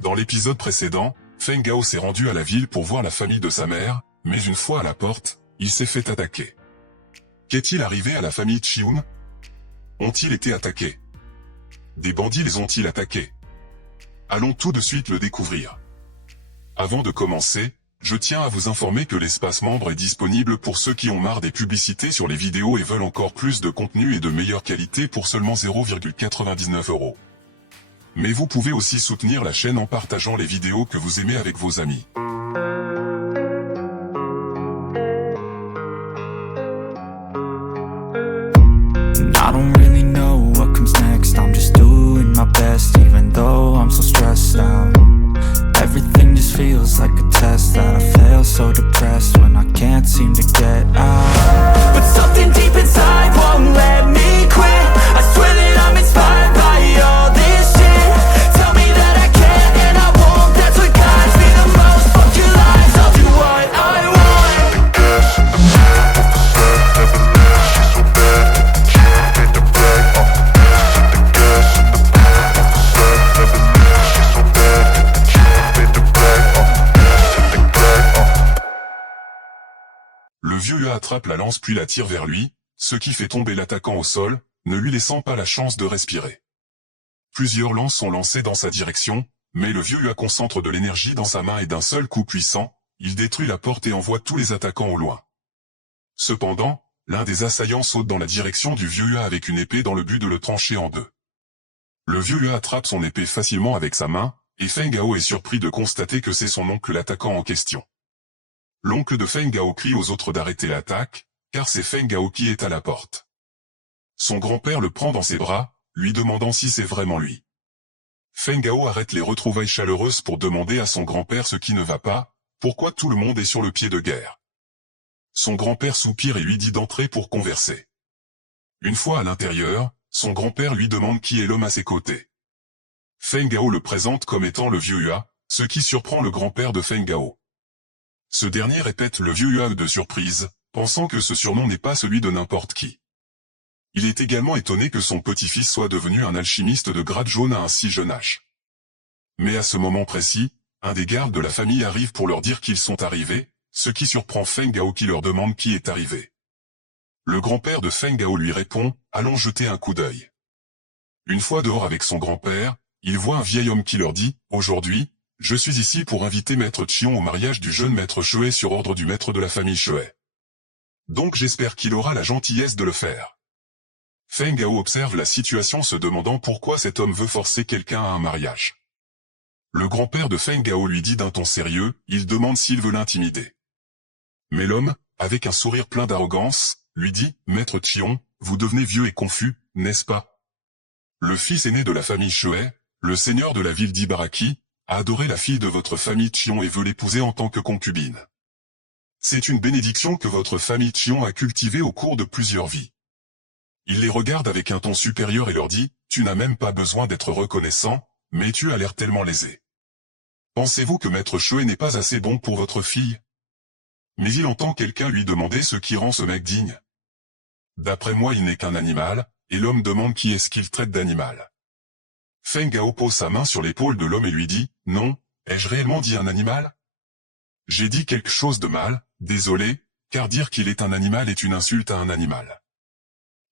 Dans l'épisode précédent, Feng Gao s'est rendu à la ville pour voir la famille de sa mère, mais une fois à la porte, il s'est fait attaquer. Qu'est-il arrivé à la famille Chiun? Ont-ils été attaqués? Des bandits les ont-ils attaqués? Allons tout de suite le découvrir. Avant de commencer, je tiens à vous informer que l'espace membre est disponible pour ceux qui ont marre des publicités sur les vidéos et veulent encore plus de contenu et de meilleure qualité pour seulement 0,99 €. Mais vous pouvez aussi soutenir la chaîne en partageant les vidéos que vous aimez avec vos amis. I don't really know what comes next. I'm just doing my best, even though I'm so stressed out. Everything just feels like a test that I fail, so depressed when I can't seem to get out. But something deep inside won't let me quit. I swear that I'm inspired by all this shit. Tell me that I can and I won't. That's what guides me the most. Fuck your lies, I'll do what I want. The gas in the back of the set, never left. She's so bad that the can't hit the brag. The gas in the back of the set, never left. She's so bad that the can't hit the brag. Le vieux Ua attrape la lance puis la tire vers lui, ce qui fait tomber l'attaquant au sol, ne lui laissant pas la chance de respirer. Plusieurs lances sont lancées dans sa direction, mais le vieux Ua concentre de l'énergie dans sa main et d'un seul coup puissant, il détruit la porte et envoie tous les attaquants au loin. Cependant, l'un des assaillants saute dans la direction du vieux Ua avec une épée dans le but de le trancher en deux. Le vieux Ua attrape son épée facilement avec sa main, et Feng Gao est surpris de constater que c'est son oncle l'attaquant en question. L'oncle de Feng Gao crie aux autres d'arrêter l'attaque, car c'est Feng Gao qui est à la porte. Son grand-père le prend dans ses bras, lui demandant si c'est vraiment lui. Feng Gao arrête les retrouvailles chaleureuses pour demander à son grand-père ce qui ne va pas, pourquoi tout le monde est sur le pied de guerre. Son grand-père soupire et lui dit d'entrer pour converser. Une fois à l'intérieur, son grand-père lui demande qui est l'homme à ses côtés. Feng Gao le présente comme étant le vieux Ua, ce qui surprend le grand-père de Feng Gao. Ce dernier répète le vieux Ua de surprise, pensant que ce surnom n'est pas celui de n'importe qui. Il est également étonné que son petit-fils soit devenu un alchimiste de grade jaune à un si jeune âge. Mais à ce moment précis, un des gardes de la famille arrive pour leur dire qu'ils sont arrivés, ce qui surprend Feng Gao qui leur demande qui est arrivé. Le grand-père de Feng Gao lui répond « Allons jeter un coup d'œil ». Une fois dehors avec son grand-père, il voit un vieil homme qui leur dit « Aujourd'hui, je suis ici pour inviter Maître Chion au mariage du jeune Maître Shuai sur ordre du maître de la famille Shuai. Donc j'espère qu'il aura la gentillesse de le faire. » Feng Gao observe la situation se demandant pourquoi cet homme veut forcer quelqu'un à un mariage. Le grand-père de Feng Gao lui dit d'un ton sérieux, il demande s'il veut l'intimider. Mais l'homme, avec un sourire plein d'arrogance, lui dit « Maître Chion, vous devenez vieux et confus, n'est-ce pas? Le fils aîné de la famille Shuai, le seigneur de la ville d'Ibaraki, a adoré la fille de votre famille Chion et veut l'épouser en tant que concubine. C'est une bénédiction que votre famille Chion a cultivée au cours de plusieurs vies. Il les regarde avec un ton supérieur et leur dit, tu n'as même pas besoin d'être reconnaissant, mais tu as l'air tellement lésé. Pensez-vous que Maître Shuai n'est pas assez bon pour votre fille? Mais il entend quelqu'un lui demander ce qui rend ce mec digne. D'après moi il n'est qu'un animal, et l'homme demande qui est-ce qu'il traite d'animal. Feng Gao pose sa main sur l'épaule de l'homme et lui dit, « Non, ai-je réellement dit un animal? J'ai dit quelque chose de mal, désolé, car dire qu'il est un animal est une insulte à un animal.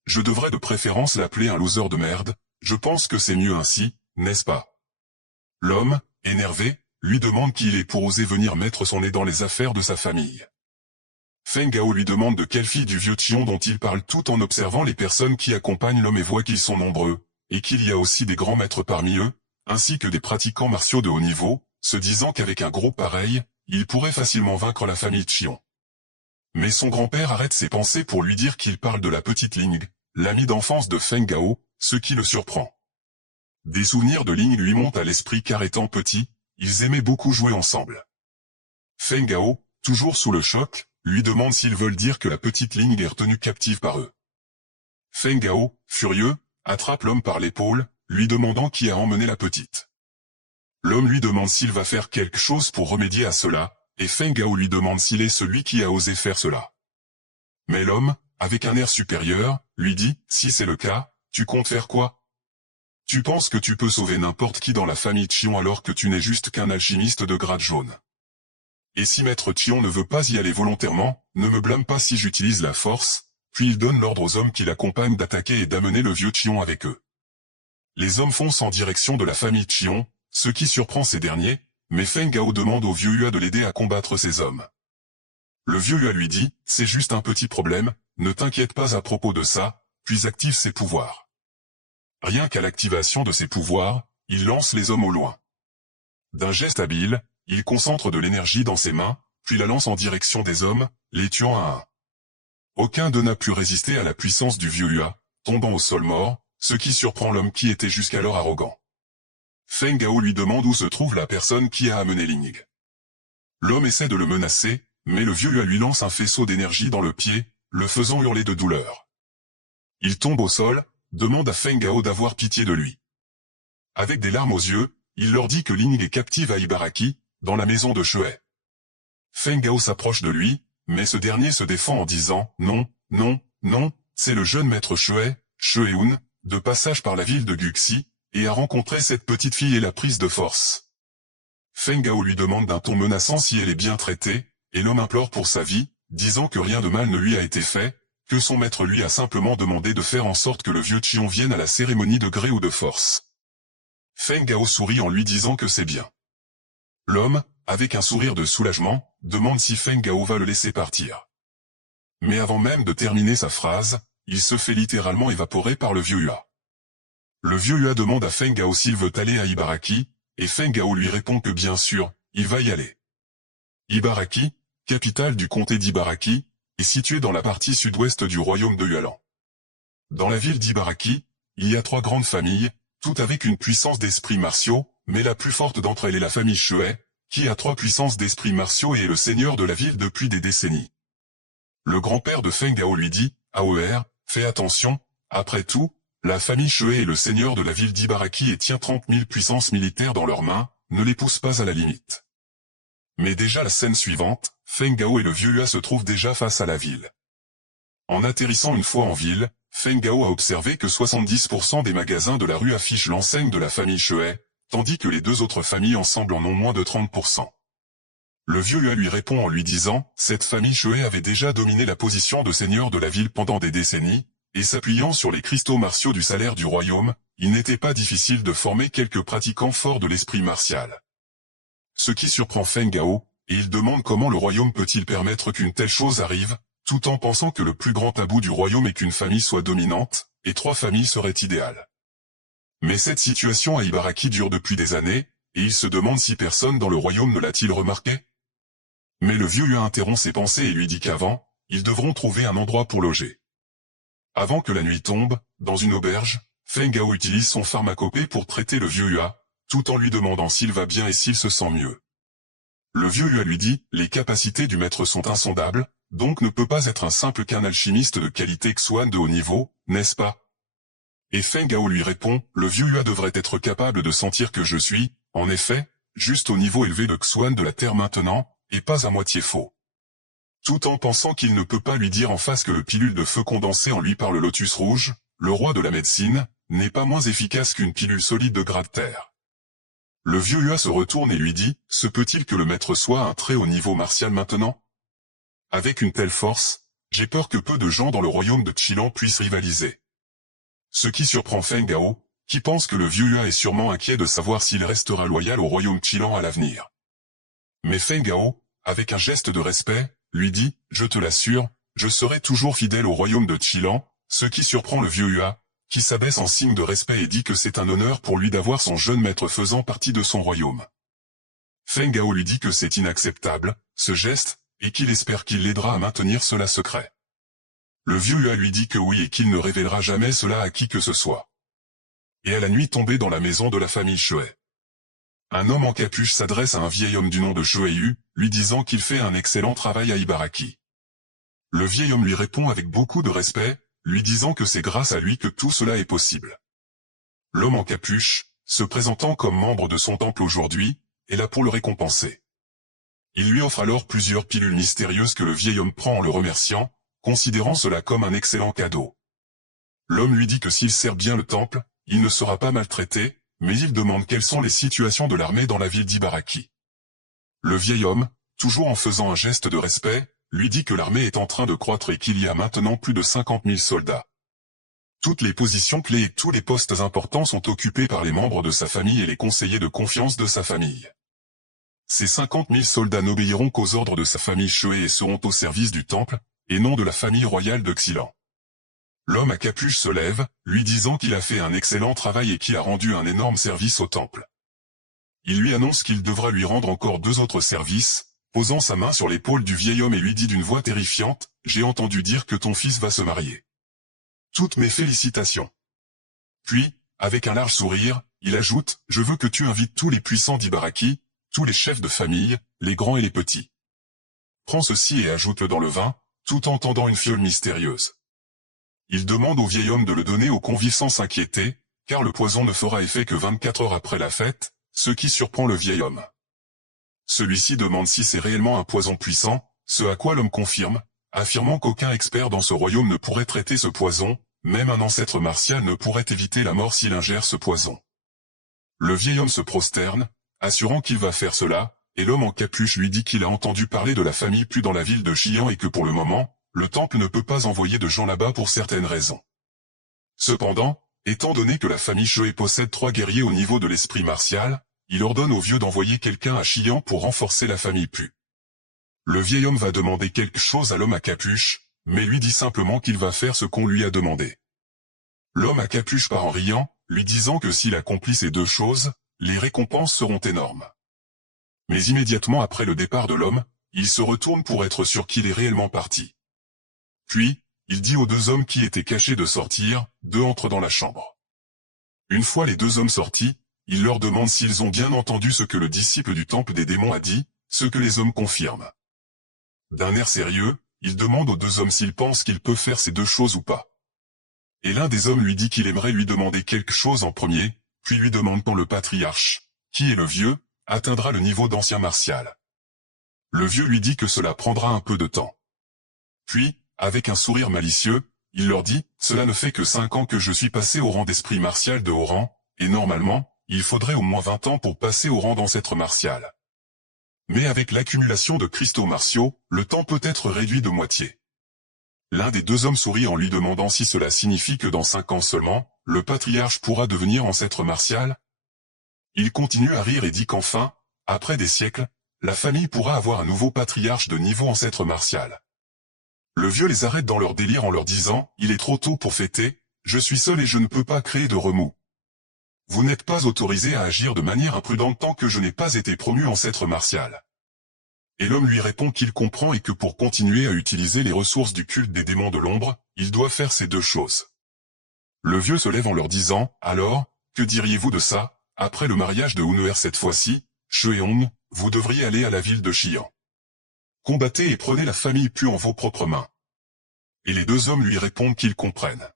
Je devrais de préférence l'appeler un loser de merde, je pense que c'est mieux ainsi, n'est-ce pas? » L'homme, énervé, lui demande qui il est pour oser venir mettre son nez dans les affaires de sa famille. Feng Gao lui demande de quelle fille du vieux Chion dont il parle tout en observant les personnes qui accompagnent l'homme et voit qu'ils sont nombreux, et qu'il y a aussi des grands maîtres parmi eux, ainsi que des pratiquants martiaux de haut niveau, se disant qu'avec un groupe pareil, il pourrait facilement vaincre la famille Chion. Mais son grand-père arrête ses pensées pour lui dire qu'il parle de la petite Ling, l'amie d'enfance de Feng Gao, ce qui le surprend. Des souvenirs de Ling lui montent à l'esprit car étant petit, ils aimaient beaucoup jouer ensemble. Feng Gao, toujours sous le choc, lui demande s'ils veulent dire que la petite Ling est retenue captive par eux. Feng Gao, furieux, attrape l'homme par l'épaule, lui demandant qui a emmené la petite. L'homme lui demande s'il va faire quelque chose pour remédier à cela, et Feng Gao lui demande s'il est celui qui a osé faire cela. Mais l'homme, avec un air supérieur, lui dit, si c'est le cas, tu comptes faire quoi? Tu penses que tu peux sauver n'importe qui dans la famille Chion alors que tu n'es juste qu'un alchimiste de grade jaune. Et si Maître Chion ne veut pas y aller volontairement, ne me blâme pas si j'utilise la force, puis il donne l'ordre aux hommes qui l'accompagnent d'attaquer et d'amener le vieux Chion avec eux. Les hommes foncent en direction de la famille Chion, ce qui surprend ces derniers, mais Feng Gao demande au vieux Hua de l'aider à combattre ces hommes. Le vieux Hua lui dit, c'est juste un petit problème, ne t'inquiète pas à propos de ça, puis active ses pouvoirs. Rien qu'à l'activation de ses pouvoirs, il lance les hommes au loin. D'un geste habile, il concentre de l'énergie dans ses mains, puis la lance en direction des hommes, les tuant un à un. Aucun d'eux n'a pu résister à la puissance du vieux Hua, tombant au sol mort, ce qui surprend l'homme qui était jusqu'alors arrogant. Feng Gao lui demande où se trouve la personne qui a amené Ling. L'homme essaie de le menacer, mais le vieux Hua lui lance un faisceau d'énergie dans le pied, le faisant hurler de douleur. Il tombe au sol, demande à Feng Gao d'avoir pitié de lui. Avec des larmes aux yeux, il leur dit que Ling est captive à Ibaraki, dans la maison de Shuei. Feng Gao s'approche de lui, mais ce dernier se défend en disant « Non, non, non, c'est le jeune maître Shuei, Shuei-un, de passage par la ville de Guxi, et a rencontré cette petite fille et l'a prise de force. » Feng Gao lui demande d'un ton menaçant si elle est bien traitée, et l'homme implore pour sa vie, disant que rien de mal ne lui a été fait, que son maître lui a simplement demandé de faire en sorte que le vieux Chion vienne à la cérémonie de gré ou de force. Feng Gao sourit en lui disant que c'est bien. L'homme, avec un sourire de soulagement, demande si Feng Gao va le laisser partir. Mais avant même de terminer sa phrase, il se fait littéralement évaporer par le vieux Hua. Le vieux Hua demande à Feng Gao s'il veut aller à Ibaraki, et Feng Gao lui répond que bien sûr, il va y aller. Ibaraki, capitale du comté d'Ibaraki, est située dans la partie sud-ouest du royaume de Yualan. Dans la ville d'Ibaraki, il y a 3 grandes familles, toutes avec une puissance d'esprits martiaux, mais la plus forte d'entre elles est la famille Shuei, qui a 3 puissances d'esprits martiaux et est le seigneur de la ville depuis des décennies. Le grand-père de Feng Gao lui dit, AER, fais attention, après tout, la famille Shuei est le seigneur de la ville d'Ibaraki et tient 30 000 puissances militaires dans leurs mains, ne les pousse pas à la limite. Mais déjà la scène suivante, Feng Gao et le vieux Hua se trouvent déjà face à la ville. En atterrissant une fois en ville, Feng Gao a observé que 70% des magasins de la rue affichent l'enseigne de la famille Shuei, tandis que les 2 autres familles ensemble en ont moins de 30%. Le vieux Hua lui répond en lui disant, cette famille Shuei avait déjà dominé la position de seigneur de la ville pendant des décennies, et s'appuyant sur les cristaux martiaux du salaire du royaume, il n'était pas difficile de former quelques pratiquants forts de l'esprit martial. Ce qui surprend Feng Gao, et il demande comment le royaume peut-il permettre qu'une telle chose arrive, tout en pensant que le plus grand tabou du royaume est qu'une famille soit dominante, et 3 familles seraient idéales. Mais cette situation à Ibaraki dure depuis des années, et il se demande si personne dans le royaume ne l'a-t-il remarqué. Mais le vieux Hua interrompt ses pensées et lui dit qu'avant, ils devront trouver un endroit pour loger. Avant que la nuit tombe, dans une auberge, Feng Gao utilise son pharmacopée pour traiter le vieux Hua, tout en lui demandant s'il va bien et s'il se sent mieux. Le vieux Hua lui dit, les capacités du maître sont insondables, donc ne peut pas être un simple qu'un alchimiste de qualité Xuan de haut niveau, n'est-ce pas? Et Feng Gao lui répond, le vieux Hua devrait être capable de sentir que je suis, en effet, juste au niveau élevé de Xuan de la Terre maintenant, et pas à moitié faux. Tout en pensant qu'il ne peut pas lui dire en face que le pilule de feu condensé en lui par le lotus rouge, le roi de la médecine, n'est pas moins efficace qu'une pilule solide de grade terre. Le vieux Hua se retourne et lui dit, se peut-il que le maître soit à un très haut niveau martial maintenant? Avec une telle force, j'ai peur que peu de gens dans le royaume de Chilan puissent rivaliser. Ce qui surprend Feng Gao, qui pense que le vieux Hua est sûrement inquiet de savoir s'il restera loyal au royaume Chilan à l'avenir. Mais Feng Gao, avec un geste de respect, lui dit, je te l'assure, je serai toujours fidèle au royaume de Chilan, ce qui surprend le vieux Hua, qui s'abaisse en signe de respect et dit que c'est un honneur pour lui d'avoir son jeune maître faisant partie de son royaume. Feng Gao lui dit que c'est inacceptable, ce geste, et qu'il espère qu'il l'aidera à maintenir cela secret. Le vieux Hua lui dit que oui et qu'il ne révélera jamais cela à qui que ce soit. Et à la nuit tombée dans la maison de la famille Shuei. Un homme en capuche s'adresse à un vieil homme du nom de Shuei-yu, lui disant qu'il fait un excellent travail à Ibaraki. Le vieil homme lui répond avec beaucoup de respect, lui disant que c'est grâce à lui que tout cela est possible. L'homme en capuche, se présentant comme membre de son temple aujourd'hui, est là pour le récompenser. Il lui offre alors plusieurs pilules mystérieuses que le vieil homme prend en le remerciant, considérant cela comme un excellent cadeau. L'homme lui dit que s'il sert bien le temple, il ne sera pas maltraité, mais il demande quelles sont les situations de l'armée dans la ville d'Ibaraki. Le vieil homme, toujours en faisant un geste de respect, lui dit que l'armée est en train de croître et qu'il y a maintenant plus de 50 000 soldats. Toutes les positions clés et tous les postes importants sont occupés par les membres de sa famille et les conseillers de confiance de sa famille. Ces 50 000 soldats n'obéiront qu'aux ordres de sa famille Shuei et seront au service du temple, et non de la famille royale de Xilan. L'homme à capuche se lève, lui disant qu'il a fait un excellent travail et qu'il a rendu un énorme service au temple. Il lui annonce qu'il devra lui rendre encore 2 autres services, posant sa main sur l'épaule du vieil homme et lui dit d'une voix terrifiante, « J'ai entendu dire que ton fils va se marier. Toutes mes félicitations. » Puis, avec un large sourire, il ajoute, « Je veux que tu invites tous les puissants d'Ibaraki, tous les chefs de famille, les grands et les petits. Prends ceci et ajoute-le dans le vin, tout en tendant une fiole mystérieuse. » Il demande au vieil homme de le donner aux convives sans s'inquiéter, car le poison ne fera effet que 24 heures après la fête, ce qui surprend le vieil homme. Celui-ci demande si c'est réellement un poison puissant, ce à quoi l'homme confirme, affirmant qu'aucun expert dans ce royaume ne pourrait traiter ce poison, même un ancêtre martial ne pourrait éviter la mort s'il ingère ce poison. Le vieil homme se prosterne, assurant qu'il va faire cela, et l'homme en capuche lui dit qu'il a entendu parler de la famille Pu dans la ville de Xi'an et que pour le moment, le temple ne peut pas envoyer de gens là-bas pour certaines raisons. Cependant, étant donné que la famille Shuei possède 3 guerriers au niveau de l'esprit martial, il ordonne au vieux d'envoyer quelqu'un à Xi'an pour renforcer la famille Pu. Le vieil homme va demander quelque chose à l'homme à capuche, mais lui dit simplement qu'il va faire ce qu'on lui a demandé. L'homme à capuche part en riant, lui disant que s'il accomplit ces 2 choses, les récompenses seront énormes. Mais immédiatement après le départ de l'homme, il se retourne pour être sûr qu'il est réellement parti. Puis, il dit aux 2 hommes qui étaient cachés de sortir, 2 entrent dans la chambre. Une fois les 2 hommes sortis, il leur demande s'ils ont bien entendu ce que le disciple du temple des démons a dit, ce que les hommes confirment. D'un air sérieux, il demande aux 2 hommes s'ils pensent qu'il peut faire ces 2 choses ou pas. Et l'un des hommes lui dit qu'il aimerait lui demander quelque chose en premier, puis lui demande quand le patriarche, qui est le vieux, atteindra le niveau d'ancien martial. Le vieux lui dit que cela prendra un peu de temps. Puis, avec un sourire malicieux, il leur dit, « Cela ne fait que 5 ans que je suis passé au rang d'esprit martial de haut rang, et normalement, il faudrait au moins 20 ans pour passer au rang d'ancêtre martial. Mais avec l'accumulation de cristaux martiaux, le temps peut être réduit de moitié. » L'un des 2 hommes sourit en lui demandant si cela signifie que dans 5 ans seulement, le patriarche pourra devenir ancêtre martial. Il continue à rire et dit qu'enfin, après des siècles, la famille pourra avoir un nouveau patriarche de niveau ancêtre martial. Le vieux les arrête dans leur délire en leur disant, « Il est trop tôt pour fêter, je suis seul et je ne peux pas créer de remous. Vous n'êtes pas autorisé à agir de manière imprudente tant que je n'ai pas été promu ancêtre martial. » Et l'homme lui répond qu'il comprend et que pour continuer à utiliser les ressources du culte des démons de l'ombre, il doit faire ces 2 choses. Le vieux se lève en leur disant, « Alors, que diriez-vous de ça, après le mariage de Unuer cette fois-ci, Shueong, vous devriez aller à la ville de Xi'an. Combattez et prenez la famille Pu en vos propres mains. » Et les 2 hommes lui répondent qu'ils comprennent.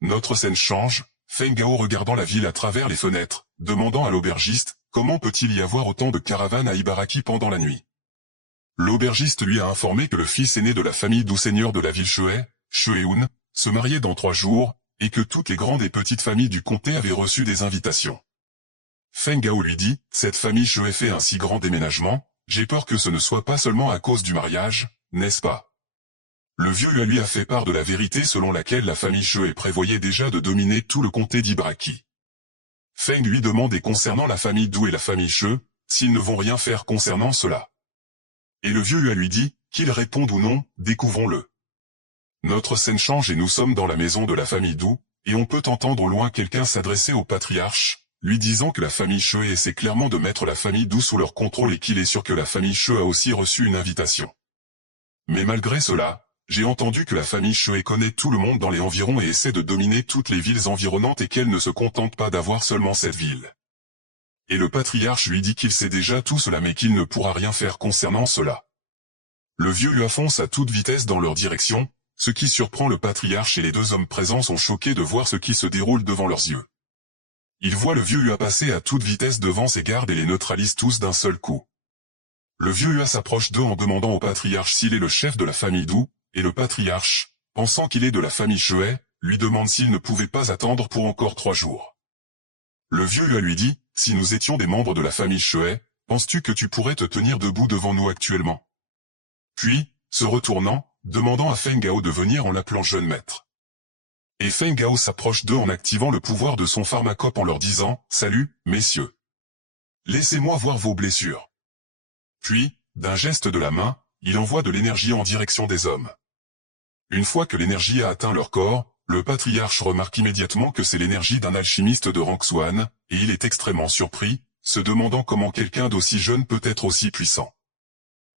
Notre scène change, Feng Gao regardant la ville à travers les fenêtres, demandant à l'aubergiste, comment peut-il y avoir autant de caravanes à Ibaraki pendant la nuit. L'aubergiste lui a informé que le fils aîné de la famille du seigneur de la ville Shuei, Shueun, se mariait dans 3 jours, et que toutes les grandes et petites familles du comté avaient reçu des invitations. Feng Gao lui dit, « Cette famille Shuei fait un si grand déménagement, j'ai peur que ce ne soit pas seulement à cause du mariage, n'est-ce pas ?» Le vieux lui a fait part de la vérité selon laquelle la famille Shuei prévoyait déjà de dominer tout le comté d'Ibaraki. Feng lui demande et concernant la famille Du et la famille Shuei, s'ils ne vont rien faire concernant cela. Et le vieux lui dit, qu'ils répondent ou non, découvrons-le. Notre scène change et nous sommes dans la maison de la famille Du, et on peut entendre au loin quelqu'un s'adresser au patriarche, lui disant que la famille Shuei essaie clairement de mettre la famille Du sous leur contrôle et qu'il est sûr que la famille Shuei a aussi reçu une invitation. Mais malgré cela, j'ai entendu que la famille Shuei connaît tout le monde dans les environs et essaie de dominer toutes les villes environnantes et qu'elle ne se contente pas d'avoir seulement cette ville. Et le patriarche lui dit qu'il sait déjà tout cela mais qu'il ne pourra rien faire concernant cela. Le vieux lui fonce à toute vitesse dans leur direction, ce qui surprend le patriarche et les 2 hommes présents sont choqués de voir ce qui se déroule devant leurs yeux. Ils voient le vieux Ua passer à toute vitesse devant ses gardes et les neutralisent tous d'un seul coup. Le vieux Ua s'approche d'eux en demandant au patriarche s'il est le chef de la famille Du, et le patriarche, pensant qu'il est de la famille Shuei, lui demande s'il ne pouvait pas attendre pour encore 3 jours. Le vieux Hua lui dit, « Si nous étions des membres de la famille Shuai, penses-tu que tu pourrais te tenir debout devant nous actuellement ?» Puis, se retournant, demandant à Feng Gao de venir en l'appelant jeune maître. Et Feng Gao s'approche d'eux en activant le pouvoir de son pharmacope en leur disant, « Salut, messieurs. Laissez-moi voir vos blessures. » Puis, d'un geste de la main, il envoie de l'énergie en direction des hommes. Une fois que l'énergie a atteint leur corps, le patriarche remarque immédiatement que c'est l'énergie d'un alchimiste de rang Xuan, et il est extrêmement surpris, se demandant comment quelqu'un d'aussi jeune peut être aussi puissant.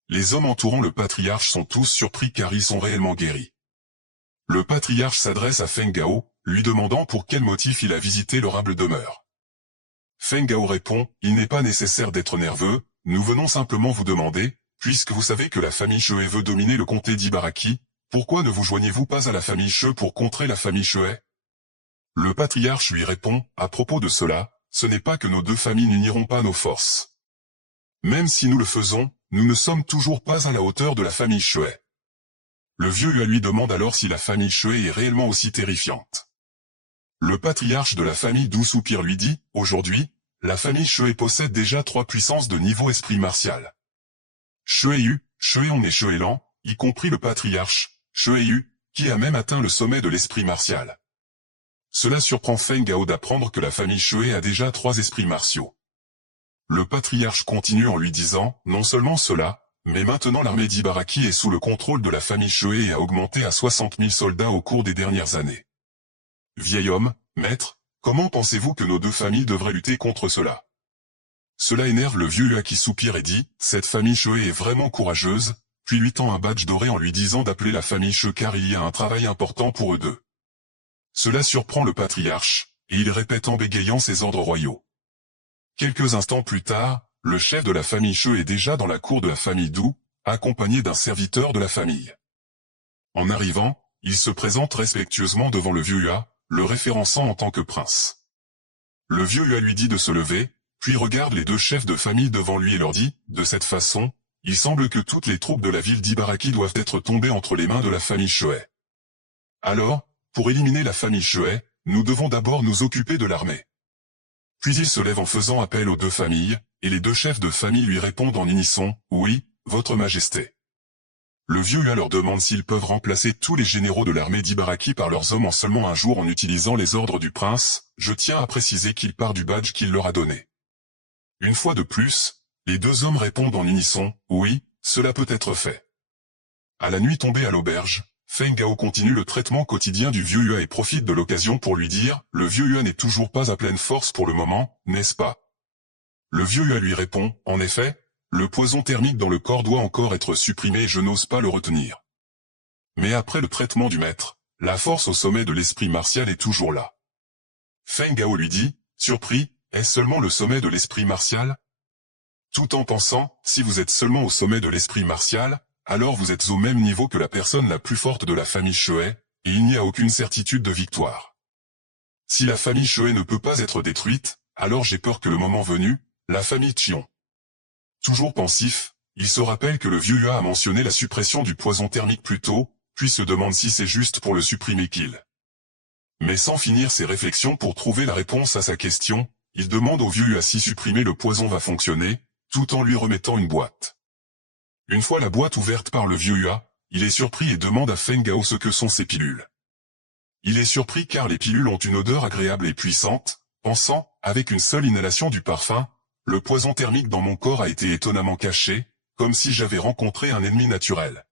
Les hommes entourant le patriarche sont tous surpris car ils sont réellement guéris. Le patriarche s'adresse à Feng Gao, lui demandant pour quel motif il a visité leur humble demeure. Feng Gao répond, « Il n'est pas nécessaire d'être nerveux, nous venons simplement vous demander, puisque vous savez que la famille Shuai veut dominer le comté d'Ibaraki, pourquoi ne vous joignez-vous pas à la famille Shuai pour contrer la famille Shuai ?» Le patriarche lui répond, « À propos de cela, ce n'est pas que nos deux familles n'uniront pas nos forces. Même si nous le faisons, nous ne sommes toujours pas à la hauteur de la famille Shuai. » Le vieux lui demande alors si la famille Shuai est réellement aussi terrifiante. Le patriarche de la famille Du soupire lui dit, « Aujourd'hui, la famille Shuai possède déjà 3 puissances de niveau esprit martial. Shuai-Yu, Shuai-On et Shuai-Lan, y compris le patriarche, Shuai-Yu, qui a même atteint le sommet de l'esprit martial. » Cela surprend Feng Gao d'apprendre que la famille Shuai a déjà 3 esprits martiaux. Le patriarche continue en lui disant, non seulement cela, mais maintenant l'armée d'Ibaraki est sous le contrôle de la famille Shuai et a augmenté à 60 000 soldats au cours des dernières années. Vieil homme, maître, comment pensez-vous que nos deux familles devraient lutter contre cela? Cela énerve le vieux Hua qui soupire et dit, cette famille Shuai est vraiment courageuse, puis lui tend un badge doré en lui disant d'appeler la famille Shuai car il y a un travail important pour eux deux. Cela surprend le patriarche, et il répète en bégayant ses ordres royaux. Quelques instants plus tard, le chef de la famille Shuai est déjà dans la cour de la famille Du, accompagné d'un serviteur de la famille. En arrivant, il se présente respectueusement devant le vieux Hua, le référençant en tant que prince. Le vieux Hua lui dit de se lever, puis regarde les deux chefs de famille devant lui et leur dit, de cette façon, il semble que toutes les troupes de la ville d'Ibaraki doivent être tombées entre les mains de la famille Shuai. Alors, pour éliminer la famille Shuai, nous devons d'abord nous occuper de l'armée. Puis il se lève en faisant appel aux deux familles, et les deux chefs de famille lui répondent en unisson, « Oui, votre majesté. » Le vieux Hua leur demande s'ils peuvent remplacer tous les généraux de l'armée d'Ibaraki par leurs hommes en seulement un jour en utilisant les ordres du prince, je tiens à préciser qu'il part du badge qu'il leur a donné. Une fois de plus, les deux hommes répondent en unisson, « Oui, cela peut être fait. » À la nuit tombée à l'auberge, Feng Gao continue le traitement quotidien du vieux Hua et profite de l'occasion pour lui dire, le vieux Hua n'est toujours pas à pleine force pour le moment, n'est-ce pas? Le vieux Hua lui répond, en effet, le poison thermique dans le corps doit encore être supprimé et je n'ose pas le retenir. Mais après le traitement du maître, la force au sommet de l'esprit martial est toujours là. Feng Gao lui dit, surpris, est-ce seulement le sommet de l'esprit martial? Tout en pensant, si vous êtes seulement au sommet de l'esprit martial, alors vous êtes au même niveau que la personne la plus forte de la famille Shuai, et il n'y a aucune certitude de victoire. Si la famille Shuai ne peut pas être détruite, alors j'ai peur que le moment venu, la famille Xion. Toujours pensif, il se rappelle que le vieux Hua a mentionné la suppression du poison thermique plus tôt, puis se demande si c'est juste pour le supprimer qu'il. Mais sans finir ses réflexions pour trouver la réponse à sa question, il demande au vieux Hua si supprimer le poison va fonctionner, tout en lui remettant une boîte. Une fois la boîte ouverte par le vieux Hua, il est surpris et demande à Feng Gao ce que sont ces pilules. Il est surpris car les pilules ont une odeur agréable et puissante, pensant, avec une seule inhalation du parfum, le poison thermique dans mon corps a été étonnamment caché, comme si j'avais rencontré un ennemi naturel.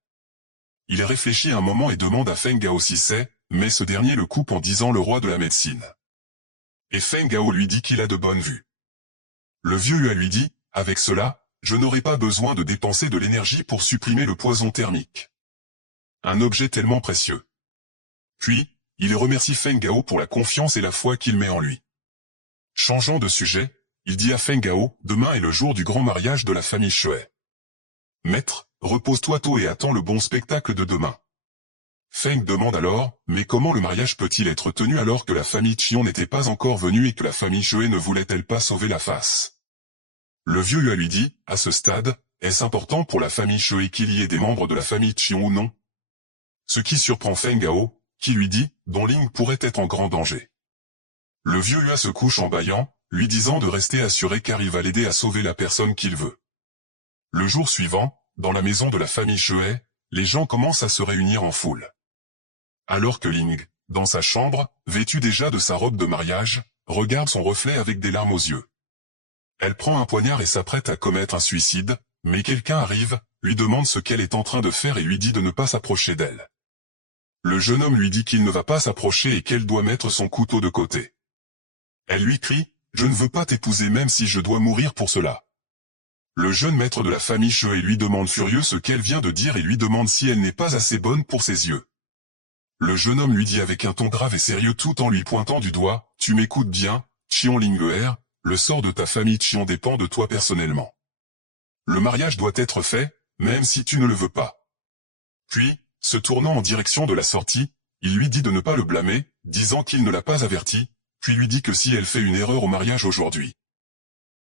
Il réfléchit un moment et demande à Feng Gao si c'est, mais ce dernier le coupe en disant le roi de la médecine. Et Feng Gao lui dit qu'il a de bonnes vues. Le vieux Hua lui dit, avec cela, je n'aurai pas besoin de dépenser de l'énergie pour supprimer le poison thermique. Un objet tellement précieux. Puis, il remercie Feng Gao pour la confiance et la foi qu'il met en lui. Changeant de sujet, il dit à Feng Gao, demain est le jour du grand mariage de la famille Shuai. Maître, repose-toi tôt et attends le bon spectacle de demain. Feng demande alors, mais comment le mariage peut-il être tenu alors que la famille Xion n'était pas encore venue et que la famille Shuai ne voulait-elle pas sauver la face? Le vieux Hua lui dit, à ce stade, est-ce important pour la famille Shuai qu'il y ait des membres de la famille Xion ou non? Ce qui surprend Feng Gao, qui lui dit, dont Ling pourrait être en grand danger. Le vieux Hua se couche en bâillant, lui disant de rester assuré car il va l'aider à sauver la personne qu'il veut. Le jour suivant, dans la maison de la famille Shuai, les gens commencent à se réunir en foule. Alors que Ling, dans sa chambre, vêtue déjà de sa robe de mariage, regarde son reflet avec des larmes aux yeux. Elle prend un poignard et s'apprête à commettre un suicide, mais quelqu'un arrive, lui demande ce qu'elle est en train de faire et lui dit de ne pas s'approcher d'elle. Le jeune homme lui dit qu'il ne va pas s'approcher et qu'elle doit mettre son couteau de côté. Elle lui crie, « Je ne veux pas t'épouser même si je dois mourir pour cela. » Le jeune maître de la famille Shuai lui demande furieux ce qu'elle vient de dire et lui demande si elle n'est pas assez bonne pour ses yeux. Le jeune homme lui dit avec un ton grave et sérieux tout en lui pointant du doigt, « Tu m'écoutes bien, Qian Ling'er, le sort de ta famille Qian dépend de toi personnellement. Le mariage doit être fait, même si tu ne le veux pas. » Puis, se tournant en direction de la sortie, il lui dit de ne pas le blâmer, disant qu'il ne l'a pas averti, puis lui dit que si elle fait une erreur au mariage aujourd'hui.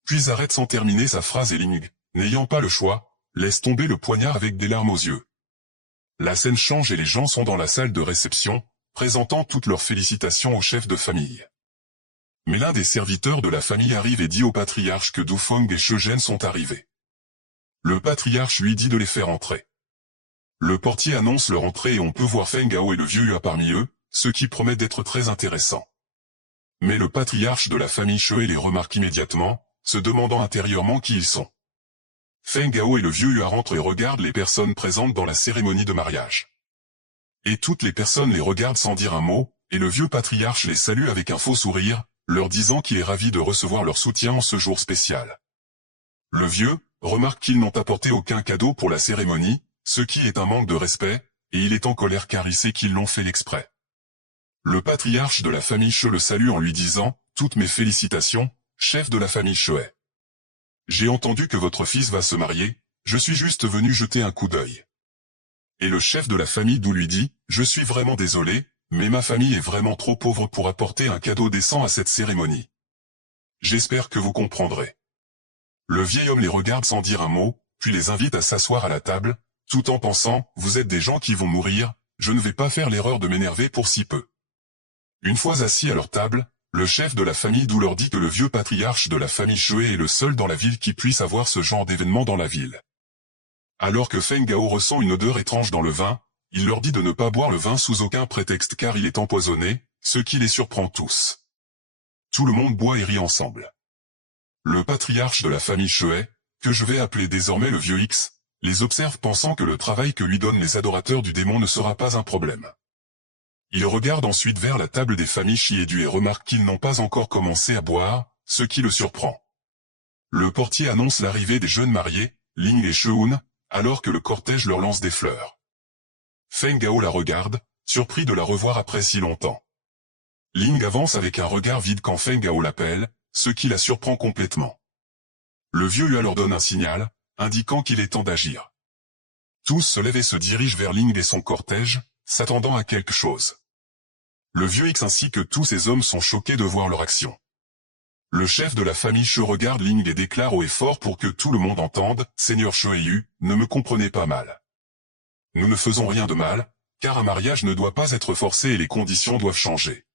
Puis arrête sans terminer sa phrase et Ling, n'ayant pas le choix, laisse tomber le poignard avec des larmes aux yeux. La scène change et les gens sont dans la salle de réception, présentant toutes leurs félicitations au chef de famille. Mais l'un des serviteurs de la famille arrive et dit au patriarche que Du Feng et Shezhen sont arrivés. Le patriarche lui dit de les faire entrer. Le portier annonce leur entrée et on peut voir Feng Gao et le vieux Hua parmi eux, ce qui promet d'être très intéressant. Mais le patriarche de la famille Shuai les remarque immédiatement, se demandant intérieurement qui ils sont. Feng Gao et le vieux Hua rentrent et regardent les personnes présentes dans la cérémonie de mariage. Et toutes les personnes les regardent sans dire un mot, et le vieux patriarche les salue avec un faux sourire, leur disant qu'il est ravi de recevoir leur soutien en ce jour spécial. Le vieux remarque qu'ils n'ont apporté aucun cadeau pour la cérémonie, ce qui est un manque de respect, et il est en colère car il sait qu'ils l'ont fait exprès. Le patriarche de la famille Shuai le salue en lui disant « Toutes mes félicitations, chef de la famille Shuai. J'ai entendu que votre fils va se marier, je suis juste venu jeter un coup d'œil. » Et le chef de la famille Du lui dit « Je suis vraiment désolé, mais ma famille est vraiment trop pauvre pour apporter un cadeau décent à cette cérémonie. J'espère que vous comprendrez. » Le vieil homme les regarde sans dire un mot, puis les invite à s'asseoir à la table, tout en pensant « Vous êtes des gens qui vont mourir, je ne vais pas faire l'erreur de m'énerver pour si peu. » Une fois assis à leur table, le chef de la famille Du leur dit que le vieux patriarche de la famille Shuai est le seul dans la ville qui puisse avoir ce genre d'événement dans la ville. Alors que Feng Gao ressent une odeur étrange dans le vin, il leur dit de ne pas boire le vin sous aucun prétexte car il est empoisonné, ce qui les surprend tous. Tout le monde boit et rit ensemble. Le patriarche de la famille Shuai, que je vais appeler désormais le vieux X, les observe pensant que le travail que lui donnent les adorateurs du démon ne sera pas un problème. Il regarde ensuite vers la table des familles Shi et Du et remarque qu'ils n'ont pas encore commencé à boire, ce qui le surprend. Le portier annonce l'arrivée des jeunes mariés, Ling et Sheun, alors que le cortège leur lance des fleurs. Feng Gao la regarde, surpris de la revoir après si longtemps. Ling avance avec un regard vide quand Feng Gao l'appelle, ce qui la surprend complètement. Le vieux Hua leur donne un signal, indiquant qu'il est temps d'agir. Tous se lèvent et se dirigent vers Ling et son cortège, s'attendant à quelque chose. Le vieux X ainsi que tous ces hommes sont choqués de voir leur action. Le chef de la famille Shuai regarde Ling et déclare haut et fort pour que tout le monde entende, « Seigneur Shuai, ne me comprenez pas mal. Nous ne faisons rien de mal, car un mariage ne doit pas être forcé et les conditions doivent changer.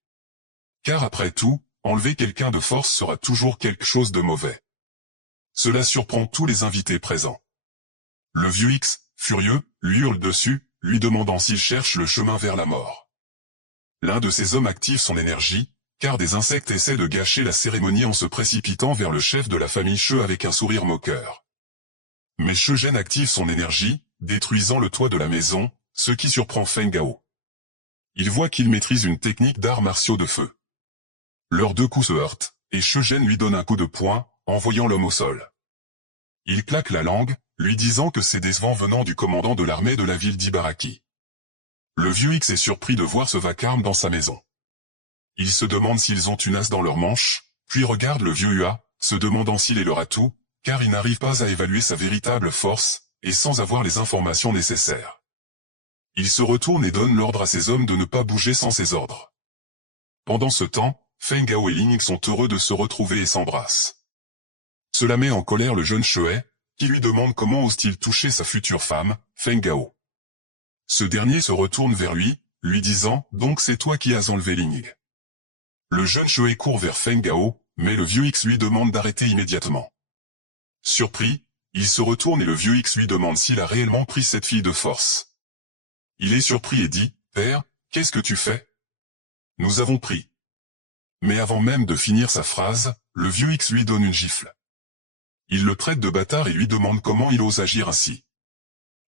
Car après tout, enlever quelqu'un de force sera toujours quelque chose de mauvais. » Cela surprend tous les invités présents. Le vieux X, furieux, lui hurle dessus, lui demandant s'il cherche le chemin vers la mort. L'un de ces hommes active son énergie, car des insectes essaient de gâcher la cérémonie en se précipitant vers le chef de la famille Shuai avec un sourire moqueur. Mais Shezhen active son énergie, détruisant le toit de la maison, ce qui surprend Feng Gao. Il voit qu'il maîtrise une technique d'arts martiaux de feu. Leurs deux coups se heurtent, et Shezhen lui donne un coup de poing, envoyant l'homme au sol. Il claque la langue, lui disant que c'est décevant venant du commandant de l'armée de la ville d'Ibaraki. Le vieux X est surpris de voir ce vacarme dans sa maison. Il se demande s'ils ont une as dans leur manche, puis regarde le vieux Hua, se demandant s'il est leur atout, car il n'arrive pas à évaluer sa véritable force, et sans avoir les informations nécessaires. Il se retourne et donne l'ordre à ses hommes de ne pas bouger sans ses ordres. Pendant ce temps, Feng Gao et Ling sont heureux de se retrouver et s'embrassent. Cela met en colère le jeune Shuai, qui lui demande comment ose-t-il toucher sa future femme, Feng Gao. Ce dernier se retourne vers lui, lui disant « Donc c'est toi qui as enlevé Ling ». Le jeune Shui court vers Feng Gao, mais le vieux X lui demande d'arrêter immédiatement. Surpris, il se retourne et le vieux X lui demande s'il a réellement pris cette fille de force. Il est surpris et dit « Père, qu'est-ce que tu fais ? Nous avons pris. » Mais avant même de finir sa phrase, le vieux X lui donne une gifle. Il le traite de bâtard et lui demande comment il ose agir ainsi.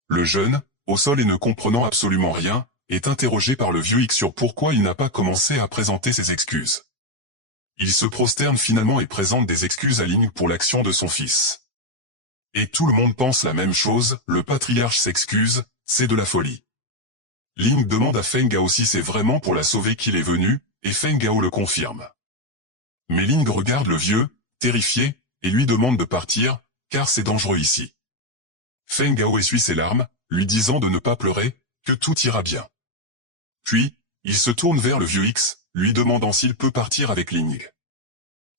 Le jeune, au sol et ne comprenant absolument rien, est interrogé par le vieux X sur pourquoi il n'a pas commencé à présenter ses excuses. Il se prosterne finalement et présente des excuses à Ling pour l'action de son fils. Et tout le monde pense la même chose, le patriarche s'excuse, c'est de la folie. Ling demande à Feng Gao si c'est vraiment pour la sauver qu'il est venu, et Feng Gao le confirme. Mais Ling regarde le vieux, terrifié, et lui demande de partir, car c'est dangereux ici. Feng Gao essuie ses larmes, lui disant de ne pas pleurer, que tout ira bien. Puis, il se tourne vers le vieux X, lui demandant s'il peut partir avec Ling.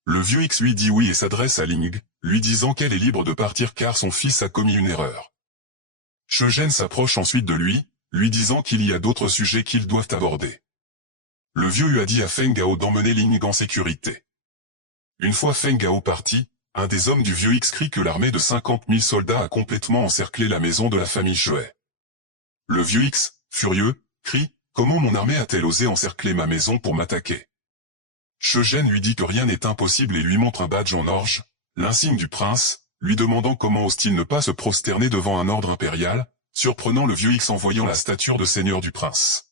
Le vieux X lui dit oui et s'adresse à Ling, lui disant qu'elle est libre de partir car son fils a commis une erreur. Shenzhen s'approche ensuite de lui disant qu'il y a d'autres sujets qu'ils doivent aborder. Le vieux lui a dit à Feng Gao d'emmener Ling en sécurité. Une fois Feng Gao parti, un des hommes du vieux X crie que l'armée de 50 000 soldats a complètement encerclé la maison de la famille Shui. Le vieux X, furieux, crie « Comment mon armée a-t-elle osé encercler ma maison pour m'attaquer ?» Shenzhen lui dit que rien n'est impossible et lui montre un badge en orge, l'insigne du prince, lui demandant comment ose-t-il ne pas se prosterner devant un ordre impérial, surprenant le vieux X en voyant la stature de seigneur du prince.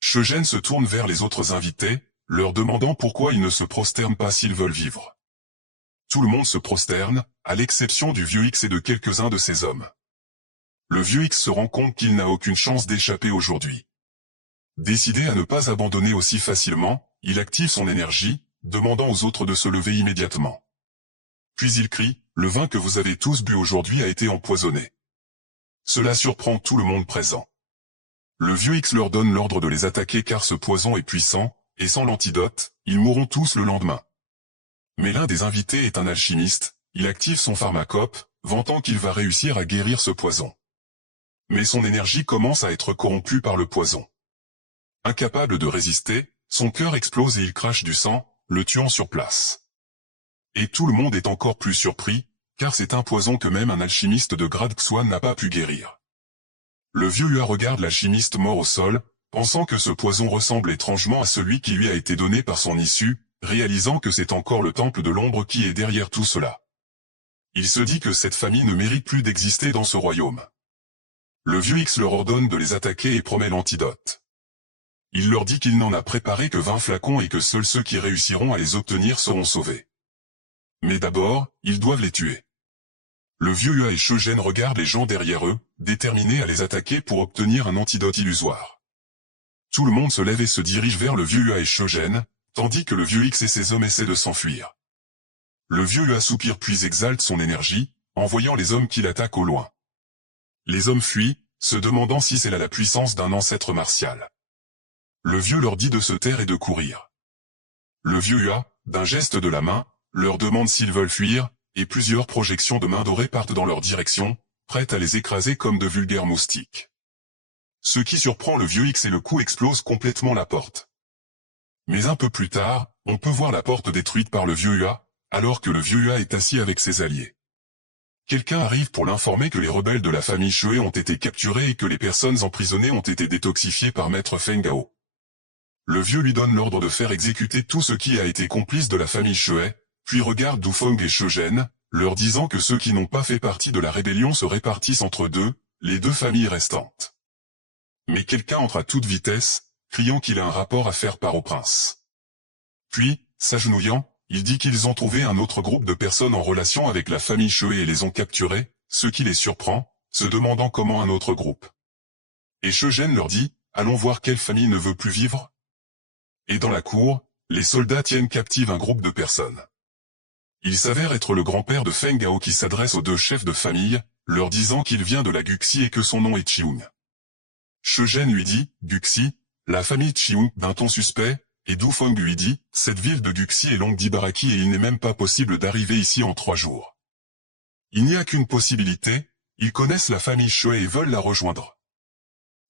Shenzhen se tourne vers les autres invités, leur demandant pourquoi ils ne se prosternent pas s'ils veulent vivre. Tout le monde se prosterne, à l'exception du vieux X et de quelques-uns de ses hommes. Le vieux X se rend compte qu'il n'a aucune chance d'échapper aujourd'hui. Décidé à ne pas abandonner aussi facilement, il active son énergie, demandant aux autres de se lever immédiatement. Puis il crie, « Le vin que vous avez tous bu aujourd'hui a été empoisonné. » Cela surprend tout le monde présent. Le vieux X leur donne l'ordre de les attaquer car ce poison est puissant, et sans l'antidote, ils mourront tous le lendemain. Mais l'un des invités est un alchimiste, il active son pharmacope, vantant qu'il va réussir à guérir ce poison. Mais son énergie commence à être corrompue par le poison. Incapable de résister, son cœur explose et il crache du sang, le tuant sur place. Et tout le monde est encore plus surpris, car c'est un poison que même un alchimiste de grade Xuan n'a pas pu guérir. Le vieux Hua regarde l'alchimiste mort au sol, pensant que ce poison ressemble étrangement à celui qui lui a été donné par son issue, réalisant que c'est encore le temple de l'ombre qui est derrière tout cela. Il se dit que cette famille ne mérite plus d'exister dans ce royaume. Le vieux X leur ordonne de les attaquer et promet l'antidote. Il leur dit qu'il n'en a préparé que 20 flacons et que seuls ceux qui réussiront à les obtenir seront sauvés. Mais d'abord, ils doivent les tuer. Le vieux Hua et Shenzhen regardent les gens derrière eux, déterminés à les attaquer pour obtenir un antidote illusoire. Tout le monde se lève et se dirige vers le vieux Hua et Shenzhen, tandis que le vieux X et ses hommes essaient de s'enfuir. Le vieux Hua soupire puis exalte son énergie, en voyant les hommes qui l'attaquent au loin. Les hommes fuient, se demandant si c'est là la puissance d'un ancêtre martial. Le vieux leur dit de se taire et de courir. Le vieux Hua, d'un geste de la main, leur demande s'ils veulent fuir, et plusieurs projections de mains dorées partent dans leur direction, prêtes à les écraser comme de vulgaires moustiques. Ce qui surprend le vieux X et le coup explose complètement la porte. Mais un peu plus tard, on peut voir la porte détruite par le vieux Hua, alors que le vieux Hua est assis avec ses alliés. Quelqu'un arrive pour l'informer que les rebelles de la famille Shui ont été capturés et que les personnes emprisonnées ont été détoxifiées par maître Feng Gao. Le vieux lui donne l'ordre de faire exécuter tout ce qui a été complice de la famille Shui, puis regarde Dufeng et Shenzhen, leur disant que ceux qui n'ont pas fait partie de la rébellion se répartissent entre les deux familles restantes. Mais quelqu'un entre à toute vitesse, criant qu'il a un rapport à faire part au prince. Puis, s'agenouillant, il dit qu'ils ont trouvé un autre groupe de personnes en relation avec la famille Shui et les ont capturés, ce qui les surprend, se demandant comment un autre groupe. Et Shenzhen leur dit, allons voir quelle famille ne veut plus vivre. Et dans la cour, les soldats tiennent captive un groupe de personnes. Il s'avère être le grand-père de Feng Gao qui s'adresse aux deux chefs de famille, leur disant qu'il vient de la Guxi et que son nom est Chiung. Shenzhen lui dit, Guxi, la famille Chiung, d'un ton suspect, et Dufeng lui dit, cette ville de Guxi est longue d'Ibaraki et il n'est même pas possible d'arriver ici en 3 jours. Il n'y a qu'une possibilité, ils connaissent la famille Shui et veulent la rejoindre.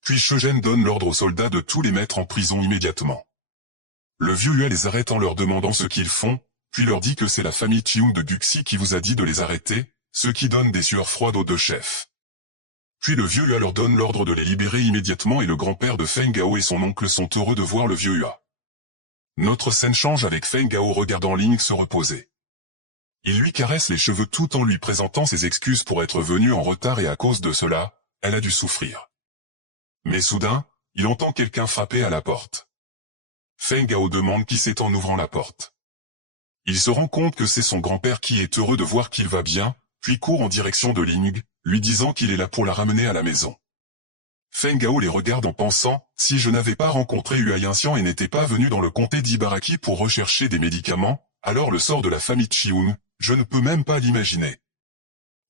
Puis Shegen donne l'ordre aux soldats de tous les mettre en prison immédiatement. Le vieux Hua les arrête en leur demandant ce qu'ils font, puis leur dit que c'est la famille Chiung de Guxi qui vous a dit de les arrêter, ce qui donne des sueurs froides aux deux chefs. Puis le vieux Hua leur donne l'ordre de les libérer immédiatement et le grand-père de Feng Gao et son oncle sont heureux de voir le vieux Hua. Notre scène change avec Feng Gao regardant Ling se reposer. Il lui caresse les cheveux tout en lui présentant ses excuses pour être venu en retard et à cause de cela, elle a dû souffrir. Mais soudain, il entend quelqu'un frapper à la porte. Feng Gao demande qui c'est en ouvrant la porte. Il se rend compte que c'est son grand-père qui est heureux de voir qu'il va bien, puis court en direction de Ling, lui disant qu'il est là pour la ramener à la maison. Feng Gao les regarde en pensant, si je n'avais pas rencontré Hua Yanxian et n'étais pas venu dans le comté d'Ibaraki pour rechercher des médicaments, alors le sort de la famille Chiung, je ne peux même pas l'imaginer.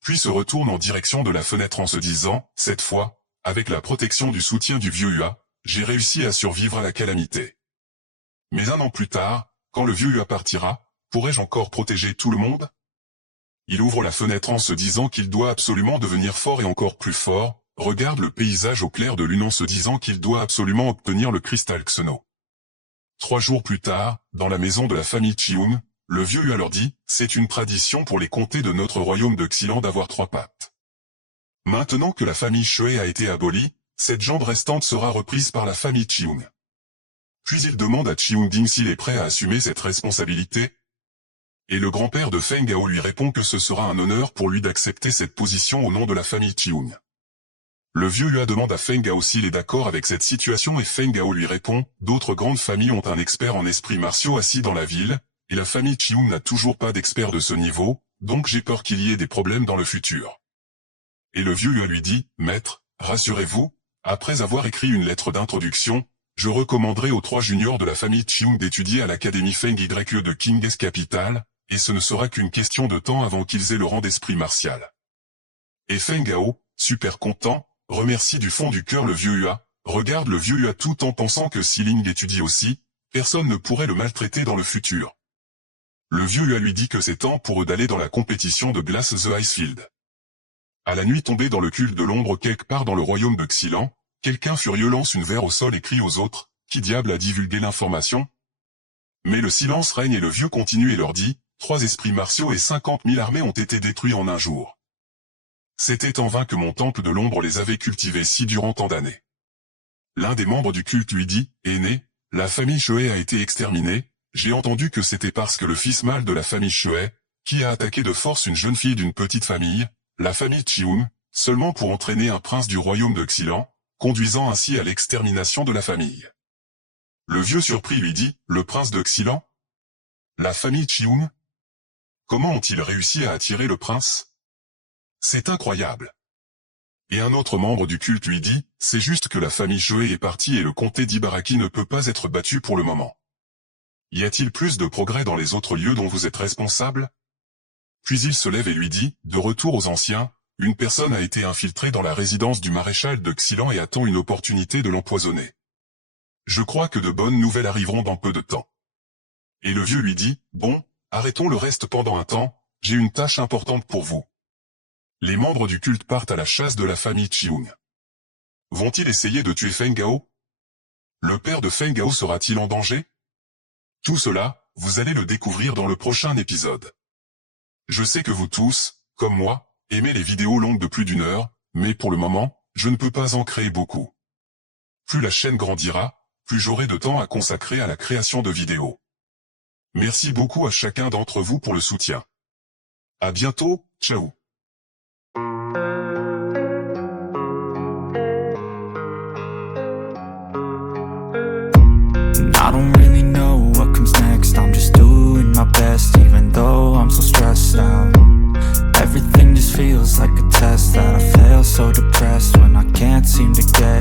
Puis se retourne en direction de la fenêtre en se disant, cette fois, avec la protection du soutien du vieux Hua, j'ai réussi à survivre à la calamité. Mais 1 an plus tard, quand le vieux Hua partira, pourrais-je encore protéger tout le monde? Il ouvre la fenêtre en se disant qu'il doit absolument devenir fort et encore plus fort, regarde le paysage au clair de lune en se disant qu'il doit absolument obtenir le cristal Xeno. 3 jours plus tard, dans la maison de la famille Chiung, le vieux Hua leur dit, c'est une tradition pour les comtés de notre royaume de Xilan d'avoir 3 pattes. Maintenant que la famille Shui a été abolie, cette jambe restante sera reprise par la famille Chiung. Puis il demande à Chiung Ding s'il est prêt à assumer cette responsabilité. Et le grand-père de Feng Gao lui répond que ce sera un honneur pour lui d'accepter cette position au nom de la famille Chiung. Le vieux Hua demande à Feng Gao s'il est d'accord avec cette situation et Feng Gao lui répond, d'autres grandes familles ont un expert en esprits martiaux assis dans la ville, et la famille Chiung n'a toujours pas d'expert de ce niveau, donc j'ai peur qu'il y ait des problèmes dans le futur. Et le vieux Hua lui dit, maître, rassurez-vous, après avoir écrit une lettre d'introduction, je recommanderai aux 3 juniors de la famille Chiung d'étudier à l'académie Feng Yue de King's Capital, et ce ne sera qu'une question de temps avant qu'ils aient le rang d'esprit martial. Et Feng Gao, super content, remercie du fond du cœur le vieux Hua, regarde le vieux Hua tout en pensant que si Ling étudie aussi, personne ne pourrait le maltraiter dans le futur. Le vieux Hua lui dit que c'est temps pour eux d'aller dans la compétition de glace The Icefield. À la nuit tombée dans le culte de l'ombre quelque part dans le royaume de Xilan, quelqu'un furieux lance une verre au sol et crie aux autres, qui diable a divulgué l'information? Mais le silence règne et le vieux continue et leur dit, 3 esprits martiaux et 50 000 armées ont été détruits en un jour. C'était en vain que mon temple de l'ombre les avait cultivés si durant tant d'années. L'un des membres du culte lui dit, aîné, la famille Shui a été exterminée, j'ai entendu que c'était parce que le fils mâle de la famille Shui, qui a attaqué de force une jeune fille d'une petite famille, la famille Chiung, seulement pour entraîner un prince du royaume de Xilan, conduisant ainsi à l'extermination de la famille. Le vieux surpris lui dit, le prince de Xilan? La famille Chiung? Comment ont-ils réussi à attirer le prince? C'est incroyable. Et un autre membre du culte lui dit, c'est juste que la famille Shui est partie et le comté d'Ibaraki ne peut pas être battu pour le moment. Y a-t-il plus de progrès dans les autres lieux dont vous êtes responsable? Puis il se lève et lui dit, de retour aux anciens, une personne a été infiltrée dans la résidence du maréchal de Xilan et attend une opportunité de l'empoisonner. Je crois que de bonnes nouvelles arriveront dans peu de temps. Et le vieux lui dit, bon, arrêtons le reste pendant un temps, j'ai une tâche importante pour vous. Les membres du culte partent à la chasse de la famille Chiung. Vont-ils essayer de tuer Feng Gao? Le père de Feng Gao sera-t-il en danger? Tout cela, vous allez le découvrir dans le prochain épisode. Je sais que vous tous, comme moi, aimez les vidéos longues de plus d'1 heure, mais pour le moment, je ne peux pas en créer beaucoup. Plus la chaîne grandira, plus j'aurai de temps à consacrer à la création de vidéos. Merci beaucoup à chacun d'entre vous pour le soutien. À bientôt, ciao. I don't really know what comes next, I'm just doing my best even though I'm so stressed out. Everything just feels like a test that I fail, so depressed when I can't seem to get